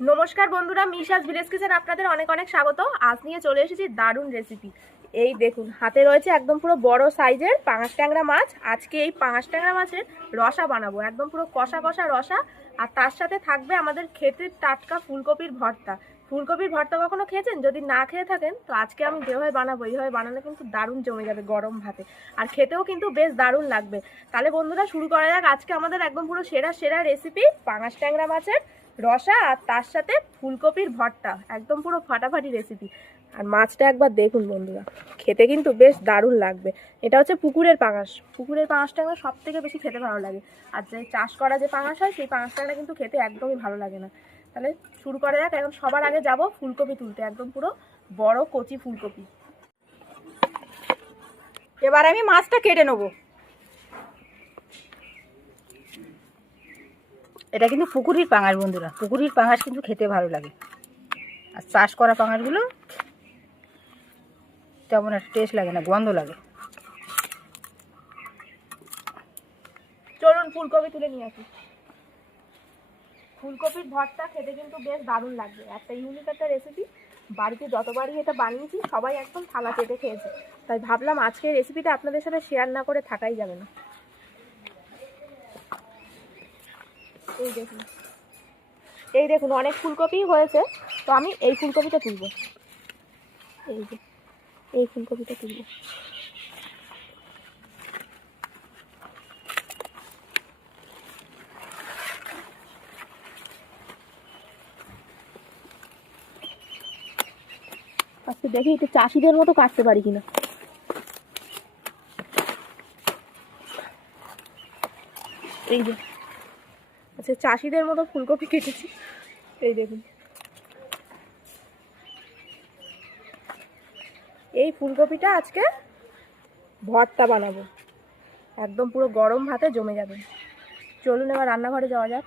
নমস্কার বন্ধুরা মিশাস village kitchen আপনাদের অনেক অনেক স্বাগত। আজ নিয়ে চলে এসেছি দারুণ রেসিপি এই দেখুন, হাতে রয়েছে একদম পুরো বড় সাইজের পাঙাশ ট্যাংরা মাছ। আজকে এই পাঙাশ ট্যাংরা মাছের রসা বানাবো, একদম পুরো কষা কষা রসা। আর তার সাথে থাকবে আমাদের খেতে টাটকা ফুলকপির ভর্তা। ফুলকপির ভর্তা কখনো খেয়েছেন? যদি না খেয়ে থাকেন, তো আজকে আমি যেভাবে বানাবো, এইভাবে বানালে কিন্তু দারুণ জমে যাবে গরম ভাতে। আর খেতেও কিন্তু বেশ দারুণ লাগবে। তাহলে বন্ধুরা, শুরু করা যাক আজকে আমাদের একদম পুরো সেরা সেরা রেসিপি পাঙাশ ট্যাংরা মাছের রসা আর তার সাথে ফুলকপির ভর্তা। একদম পুরো ফাটাফাটি রেসিপি আর মাছটা একবার দেখুন বন্ধুরা। খেতে কিন্তু বেশ দারুণ লাগবে। এটা হচ্ছে পুকুরের পাঙাশ। পুকুরের পাঙাশটা আমার সব থেকে বেশি খেতে ভালো লাগে। আর যে চাষ করা যে পাঙাশ হয়, সেই পাঙাশটা কিন্তু খেতে একদমই ভালো লাগে না। তাহলে শুরু করা যাক। এখন সবার আগে যাব ফুলকপি তুলতে। একদম পুরো বড় কচি ফুলকপি। এবার আমি মাছটা কেটে নেব। এটা কিন্তু পুকুরির পাঙাশ বন্ধুরা, পুকুরির পাঙাশ কিন্তু খেতে ভালো লাগে। আর চাষ করা পাঙাশগুলো তেমন একটা টেস্ট লাগে না, গন্ধ লাগে। চলুন ফুলকপি তুলে নিয়ে আসি। ফুলকপির ভর্তা খেতে কিন্তু বেশ দারুণ লাগবে। একটা ইউনিক একটা রেসিপি বাড়িতে যতবারই এটা বানিয়েছি, সবাই একদম থালা চেটে খেয়েছে। তাই ভাবলাম আজকের রেসিপিটা আপনাদের সাথে শেয়ার না করে থাকাই যাবে না। এই দেখুন। এই দেখুন, অনেক ফুলকপি হয়েছে। তো আমি এই ফুলকপিটা তুলব। এই যে, এই ফুলকপিটা তুলব। দেখি একটু চাষিদের মতো কাটতে পারি কিনা। এই যে আচ্ছা চাষিদের মতো ফুলকপি কেটেছি। এই দেখুন। এই ফুলকপিটা আজকে ভর্তা বানাবো। একদম পুরো গরম ভাতে জমে যাবে। চলুন এবার রান্নাঘরে যাওয়া যাক।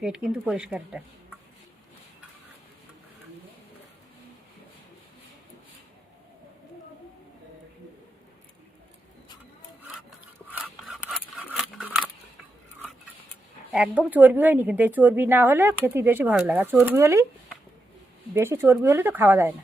পেট কিন্তু পরিষ্কার এটা। একদম চর্বি হয়নি কিন্তু, এই চর্বি না হলে খেতে বেশি ভালো লাগে। চর্বি হলেই, বেশি চর্বি হলে তো খাওয়া যায় না।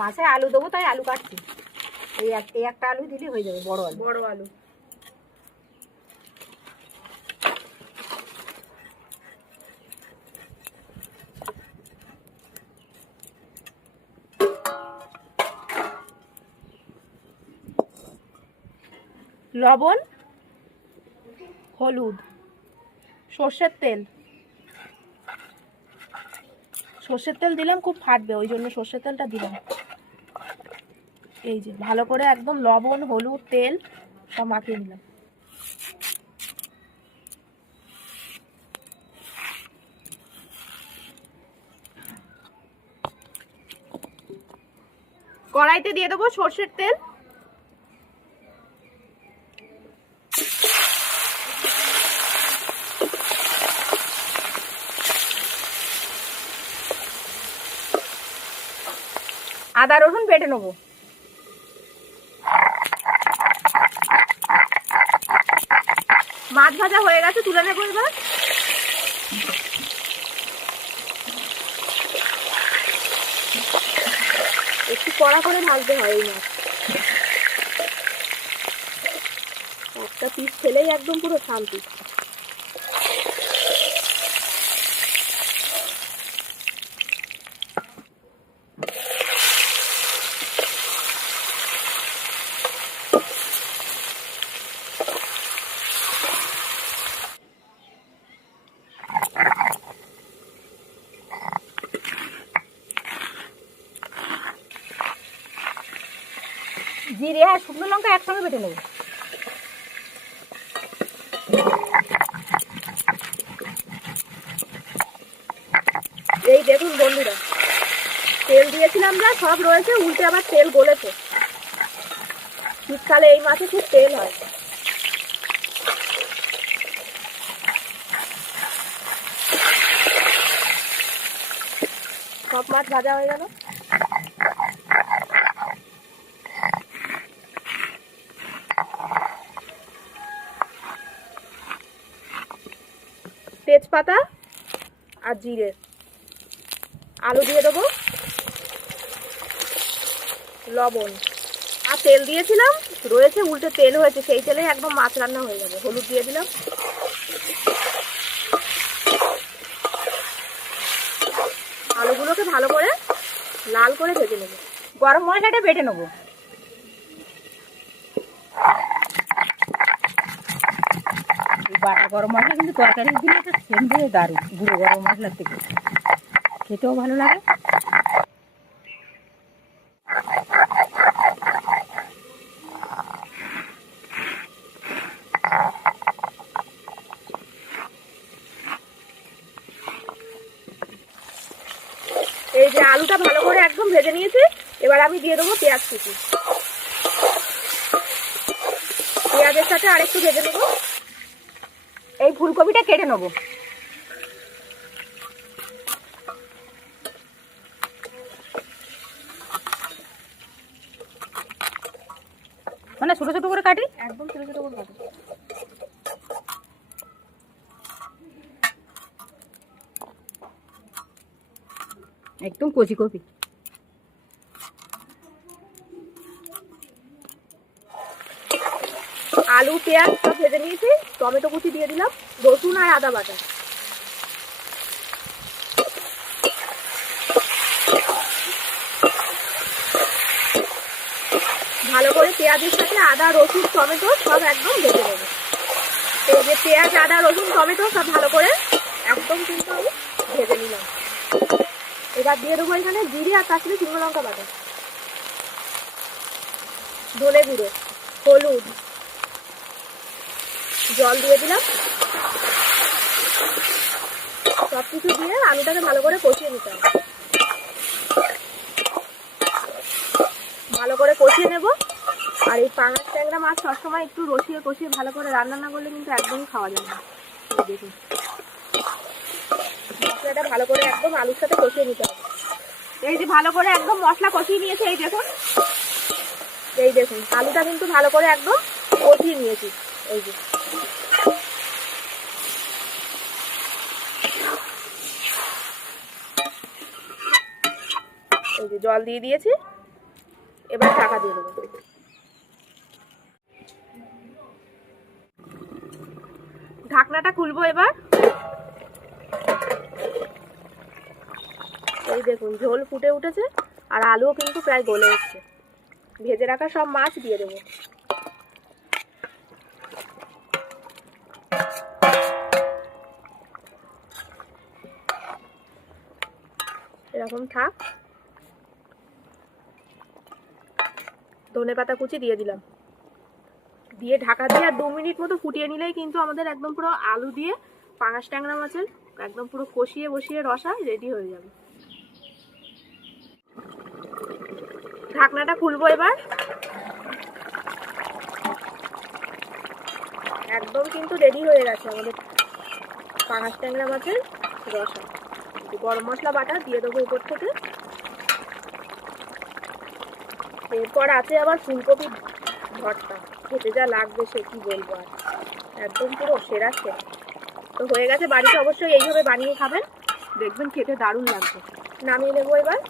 মাছে আলু দেবো তাই আলু কাটছি। এই এক এই একটা আলু দিলে হয়ে যাবে বড় আলু। বড় আলু। লবণ হলুদ সর্ষের তেল। সর্ষের তেল দিলাম খুব ফাটবে ওই জন্য সর্ষের তেলটা দিলাম। এই যে, ভালো করে একদম লবণ, হলুদ, তেল সব মাখিয়ে নিলাম। কড়াইতে দিয়ে দেবো সর্ষের তেল। আদা রসুন বেটে নেব। মাছ ভাজা হয়ে গেছে, তুলে নেব এবার। একটু কড়া করে ভাজতে হয় এই মাছ একটা পিস ফেলেই একদম পুরো শান্তি জিরে আর শুকনো লঙ্কা একসঙ্গে বেটে নেব। এই দেখুন বন্ধুরা, তেল দিয়েছিলাম যা, সব রয়েছে, উল্টে আবার তেল গলেছে। শীতকালে এই মাছে খুব তেল হয়। সব মাছ ভাজা হয়ে গেল। তেজপাতা আর জিরে। আলু দিয়ে দেবো। লবণ। আর তেল দিয়েছিলাম, রয়েছে, উল্টে তেল হয়েছে, সেই তেলে একদম মাছ রান্না হয়ে যাবে। হলুদ দিয়ে দিলাম। আলুগুলোকে ভালো করে লাল করে ভেজে নেব। গরম মশলাটা বেটে নেব এই বাটা গরম মশলা কিন্তু তরকারি দিলে একটা দিয়ে দারুণ, গুঁড়ো গরম মশলার থেকে। খেতেও ভালো লাগে। এই যে আলুটা ভালো করে একদম ভেজে নিয়েছি, এবার আমি দিয়ে দেবো পেঁয়াজ কুচি। পেঁয়াজের সাথে আরেকটু ভেজে নেব। এই ফুলকপিটা কেটে নেব। মানে ছোটো ছোটো করে কাটি? একদম ছোটো ছোটো করে কাটো। একদম কচি কপি। আলু পেঁয়াজ সব ভেজে নিয়েছি, টমেটো কুচি দিয়ে দিলাম, রসুন আর আদা বাটা। ভালো করে পেঁয়াজের সাথে আদা, রসুন, টমেটো সব একদম ভেজে নেব। এই যে পেঁয়াজ, আদা, রসুন, টমেটো সব ভালো করে একদম কিন্তু আমি ভেজে নিলাম। এবার দিয়ে দেবো এখানে জিরে আর সাথে শুকনো লঙ্কা বাটা। ধনে গুঁড়ো, হলুদ জল দিয়ে দিলাম। সব কিছু দিয়ে আলুটাকে ভালো করে কষিয়ে নিতে হবে। ভালো করে কষিয়ে নেব। আর এই পাঙাশ ট্যাংরা মাছ সবসময় একটু রসিয়ে কষিয়ে ভালো করে রান্না না করলে কিন্তু একদমই খাওয়া যায় না। দেখুন। মশলাটা ভালো করে একদম আলুর সাথে কষিয়ে নিতে হবে। এই যে ভালো করে একদম মশলা কষিয়ে নিয়েছে, এই দেখুন। এই দেখুন, আলুটা কিন্তু ভালো করে একদম কষিয়ে নিয়েছি। এই যে। জল দিয়ে দিয়েছি। এবার টাকা দিয়ে দেবো। ঢাকনাটা খুলবো এবার। এই দেখুন, ঝোল ফুটে উঠেছে, আর আলুও কিন্তু প্রায় গলে উঠছে। ভেজে রাখা সব মাছ দিয়ে দেবো। এরকম থাক। ধনে পাতা কুচি দিয়ে দিলাম। দিয়ে ঢাকা দিয়ে আর দু মিনিট মতো ফুটিয়ে নিলেই কিন্তু আমাদের একদম পুরো আলু দিয়ে পাঙাশ ট্যাংরা মাছের একদম পুরো কষিয়ে বসিয়ে রসা রেডি হয়ে যাবে। ঢাকনাটা খুলবো এবার। একদম কিন্তু রেডি হয়ে গেছে আমাদের পাঙাশ ট্যাংরা মাছের রসা। গরম মশলা বাটা দিয়ে দেবো উপর থেকে। এরপর আছে আবার ফুলকপি ভর্তা। খেতে যা লাগবে সে কি বলব আর। একদম পুরো সেরা খেয়ে তো হয়ে গেছে, বাড়িতে অবশ্যই এইভাবে বানিয়ে খাবেন। দেখবেন খেতে দারুণ লাগবে। নামিয়ে নেব এবার।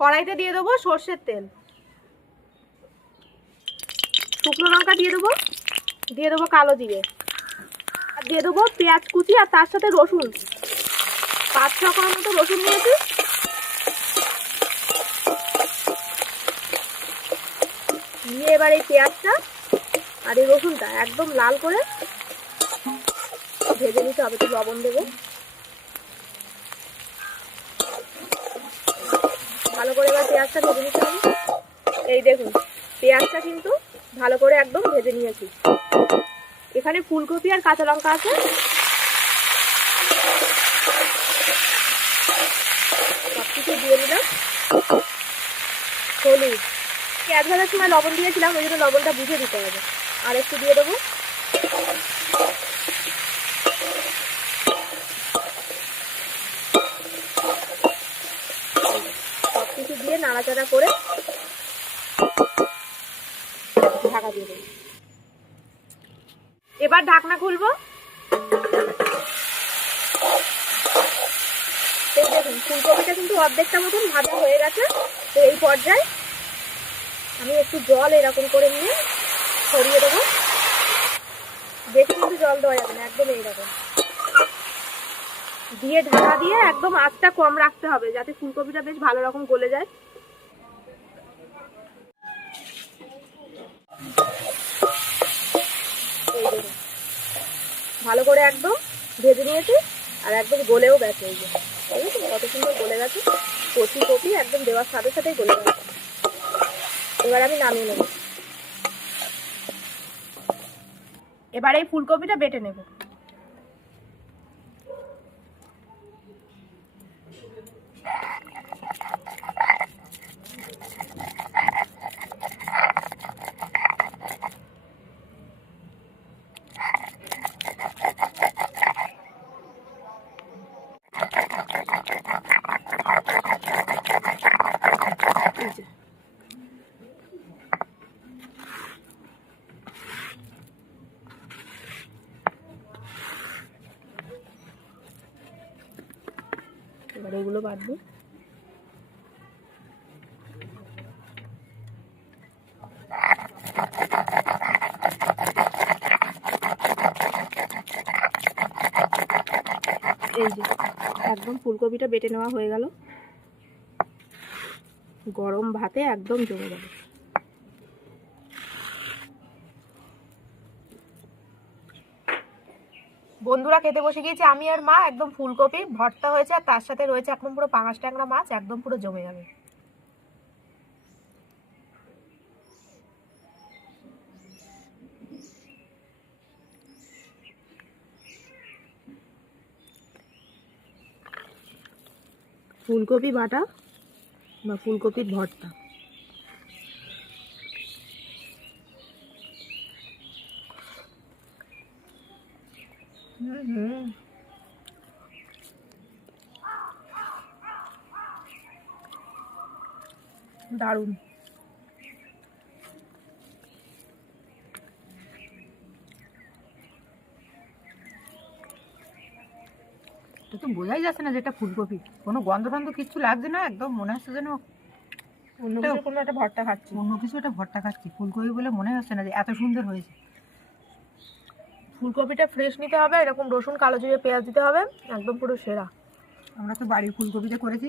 কড়াইতে দিয়ে দেবো সর্ষের তেল। শুকনো লঙ্কা দিয়ে দেবো। দিয়ে দেবো কালো জিরে। আর দিয়ে দেবো পেঁয়াজ কুচি আর তার সাথে রসুন। পাঁচ ছ কোয়ার মতো রসুন নিয়েছি। নিয়ে এবার এই পেঁয়াজটা আর এই রসুনটা একদম লাল করে ভেজে নিতে হবে, একটু লবণ দেবো। ভালো করে এবার পেঁয়াজটা ভেজে নিতে হবে। এই দেখুন, পেঁয়াজটা কিন্তু ভালো করে একদম ভেজে নিয়েছি। এখানে ফুলকপি আর কাঁচা লঙ্কা আছে। সব কিছু দিয়ে দিলাম। হলুদ। পেঁয়াজ ভাজার সময় লবণ দিয়েছিলাম, ওই জন্য লবণটা বুঝে দিতে হবে। আর একটু দিয়ে দেবো। সব কিছু দিয়ে নাড়াচাড়া করে ঢাকা দিয়ে দেবো। এবার ঢাকনা খুলবো। দেখুন, ফুলকপিটা কিন্তু অর্ধেকটা মতন ভাজা হয়ে গেছে। তো এই পর্যায়ে আমি একটু জল এরকম করে নিয়ে ছড়িয়ে দেবো। বেশি কিন্তু জল দেওয়া যাবে না, একদম এইরকম। দিয়ে ঢাকা দিয়ে একদম আঁচটা কম রাখতে হবে, যাতে ফুলকপিটা বেশ ভালো রকম গলে যায় এই দেখুন ভালো করে একদম ভেজে নিয়েছি, আর একদম গলেও গেছে এই যে। কত সুন্দর গলে গেছে। কচি কপি একদম দেওয়ার সাথে সাথেই গলে গেছে। এবার আমি নামিয়ে নেব। এবার এই ফুলকপিটা বেটে নেব। এবার এগুলো বাঁধবো এই যে, একদম ফুলকপিটা বেটে নেওয়া হয়ে গেল। গরম ভাতে একদম জমে যাবে। বন্ধুরা খেতে বসে গিয়েছি, আমি আর মা, একদম ফুলকপি, ভর্তা হয়েছে, আর তার সাথে রয়েছে একদম পুরো পাঙাশ ট্যাংরা মাছ, একদম পুরো জমে যাবে। ফুলকপি বাটা বা ফুলকপির ভর্তা। দারুণ এটা তো বোঝাই যাচ্ছে না যে এটা ফুলকপি। কোনো গন্ধ টন্ধ কিচ্ছু লাগছে না একদম মনে হচ্ছে যেন অন্য কিছু কোনো একটা ভর্তা খাচ্ছি। অন্য কিছু একটা ভর্তা খাচ্ছি। ফুলকপি বলে মনে হচ্ছে না যে এত সুন্দর হয়েছে। ফুলকপিটা ফ্রেশ নিতে হবে এরকম রসুন কালো জিরে পেঁয়াজ দিতে হবে একদম পুরো সেরা। আমরা তো বাড়ির ফুলকপিতে করেছি।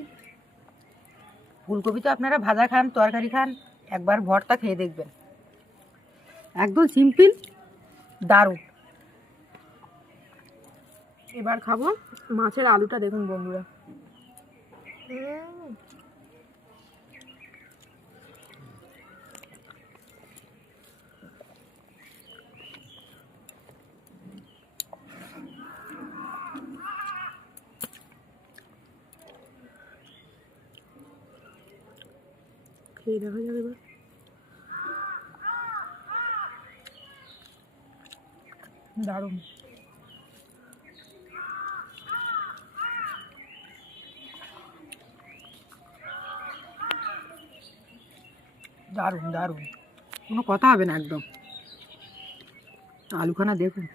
ফুলকপি তো আপনারা ভাজা খান তরকারি খান একবার ভর্তা খেয়ে দেখবেন। একদম সিম্পল দারুণ। এবার খাব মাছের আলুটা দেখুন বন্ধুরা। এই দেখা যাবে এবার। দারুণ। দারুণ দারুণ। কোনো কথা হবে না একদম। আলুখানা দেখুন।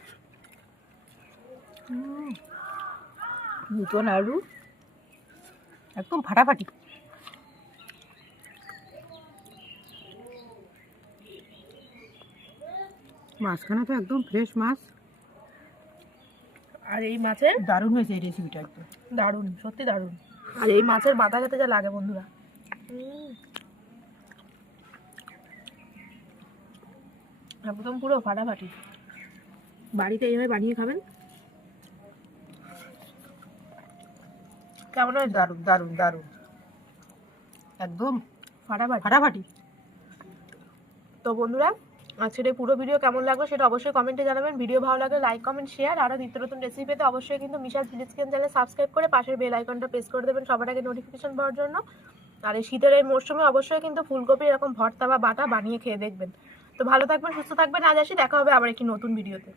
নতুন আলু একদম ফাটাফাটি। মাছখানা তো একদম ফ্রেশ মাছ। আর এই মাছের? দারুণ হয়েছে এই রেসিপিটা একদম। দারুণ সত্যি দারুণ। আর এই মাছের মাথা খেতে যা লাগে বন্ধুরা। একদম পুরো ফাটাফাটি। বাড়িতে এইভাবে বানিয়ে খাবেন? কেমন হয়? দারুণ দারুণ দারুণ। একদম ফাটাফাটি। ফাটাফাটি। তো বন্ধুরা আজকের এই পুরো ভিডিও কেমন লাগল সেটা অবশ্যই কমেন্টে জানাবেন। ভিডিও ভালো লাগলে লাইক কমেন্ট শেয়ার আরও নিত্য নতুন রেসিপি পেতে অবশ্যই কিন্তু মিশাল ভিলেজ কিচেন চ্যানেল সাবস্ক্রাইব করে পাশের বেল আইকনটা প্রেস করে দেবেন সবার আগে নোটিফিকেশন পাওয়ার জন্য। আর এই শীতের এই মরশুমে অবশ্যই কিন্তু ফুলকপি এরকম ভর্তা বা বাটা বানিয়ে খেয়ে দেখবেন। তো ভালো থাকবেন, সুস্থ থাকবেন, আজ আসি, দেখা হবে আবার একটি নতুন ভিডিওতে